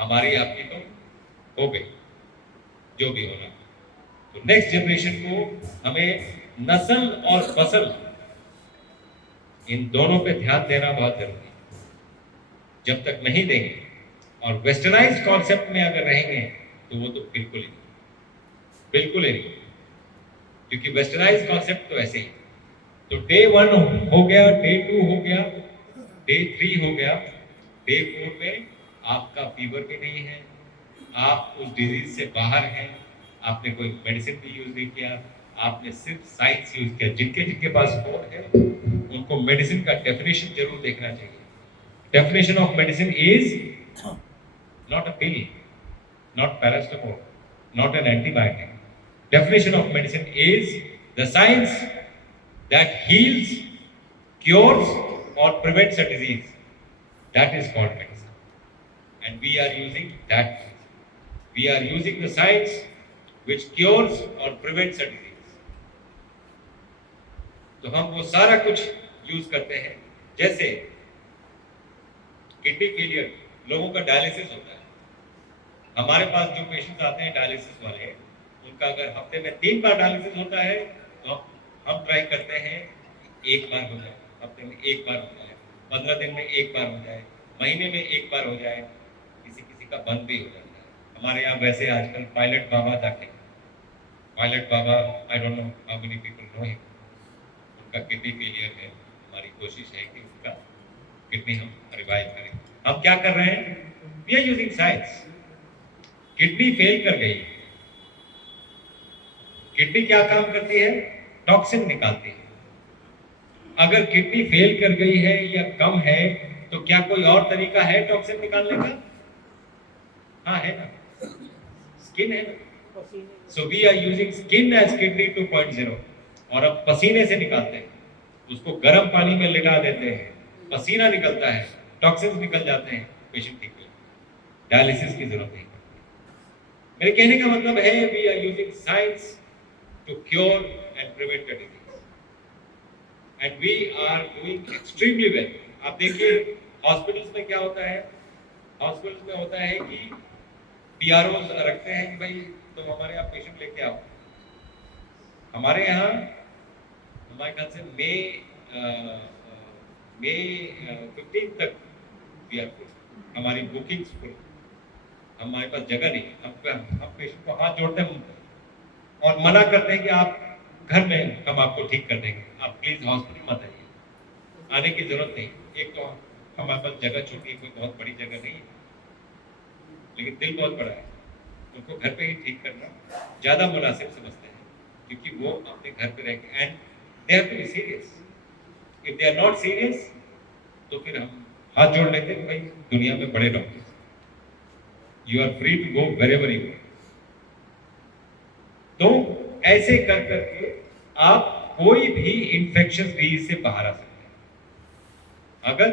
हमारी आपकी तो हो गई जो भी होना. तो नेक्स्ट जनरेशन को हमें नस्ल और फसल इन दोनों पे ध्यान देना बहुत जरूरी है. जब तक नहीं देंगे और वेस्टर्नाइज्ड कॉन्सेप्ट में अगर रहेंगे तो वो तो बिल्कुल ही नहीं, क्योंकि वेस्टर्नाइज्ड कॉन्सेप्ट तो ऐसे ही. तो डे 1 हो गया, डे 2 हो गया, डे 3 हो गया, डे 4 में आपका फीवर भी नहीं है, आप उस डिजीज से बाहर हैं, आपने कोई मेडिसिन भी यूज नहीं किया, आपने सिर्फ साइंस यूज किया. जिनके पास फोन है उनको मेडिसिन का डेफिनेशन जरूर देखना चाहिए. Definition of medicine is not a pill, not paracetamol, not an antibiotic. Definition of medicine is the science that heals, cures, or prevents a disease. That is called medicine. And we are using that. We are using the science which cures or prevents a disease. तो हम वो सारा कुछ use करते हैं. जैसे kidney failure, लोगों का डायलिसिस होता है. हमारे पास जो पेशेंट्स आते हैं डायलिसिस वाले, उनका अगर हफ्ते में 3 बार डायलिसिस होता है तो हम ट्राई करते हैं कि 1 बार हो जाए, हफ्ते में 1 बार हो जाए, 15 दिन में 1 बार हो जाए, महीने में 1 बार हो जाए. किसी का बंद भी हो जाता है. हमारे यहाँ वैसे आजकल पायलट बाबा जाके, pilot Baba, I don't know how many people know him, उनका किडनी फेलियर है. हमारी कोशिश है कि उनका किडनी हम रिवाइव करें. हम क्या कर रहे हैं? We are using science. Kidney fail कर गई, किडनी क्या काम करती है? टॉक्सिन निकालती है. अगर किडनी फेल कर गई है या कम है तो क्या कोई और तरीका है टॉक्सिन निकालने का? हाँ है ना, स्किन है ना. So we are using skin as kidney 2.0. और अब पसीने से निकालते हैं, उसको गर्म पानी में लिटा देते हैं, पसीना निकलता है, टॉक्सिन्स निकल जाते हैं, पेशेंट ठीक है. डायलिसिस की जरूरत नहीं. मेरे कहने का मतलब है we are using science to cure and prevent a disease, and we are doing extremely well. आप देखिए हॉस्पिटल्स में क्या होता है, हॉस्पिटल्स में होता है कि PROs रखते हैं कि भाई तुम हमारे यहाँ पेशेंट लेके आओ, हमारे यहाँ हमारे ख्याल से मई 15 तक we are full. हमारी बुकिंग्स फुल, हमारे पास जगह नहीं, हम पेशेंट को हाथ जोड़ते हैं और मना करते हैं कि आप घर में हम आपको ठीक कर देंगे, आप प्लीज हॉस्पिटल मत आइए, आने की जरूरत नहीं। एक तो हमारे पास जगह छोटी है, कोई बहुत बड़ी जगह नहीं है, लेकिन दिल बहुत बड़ा है, उनको घर पे ही ठीक करना ज्यादा मुनासिब समझते हैं, क्योंकि वो अपने घर पे रह के and they have to be serious. If they are not serious तो फिर हम हाथ जोड़ लेते हैं, भाई दुनिया में बड़े doctor, you are free to go wherever you. तो ऐसे कर करके आप कोई भी इंफेक्शियस डिजीज से बाहर आ सकते हैं। अगर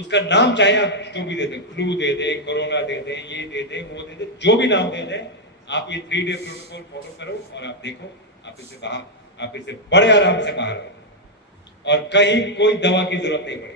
उसका नाम चाहे आप जो भी दे दें, फ्लू दे दें, कोरोना दे दें, ये दे दें, वो दे दें, जो भी नाम दे दें, आप ये 3 डे प्रोटोकॉल फॉलो करो और आप देखो आप इससे बड़े आराम से बाहर आओ और कहीं कोई दवा की जरूरत नहीं पड़ेगी।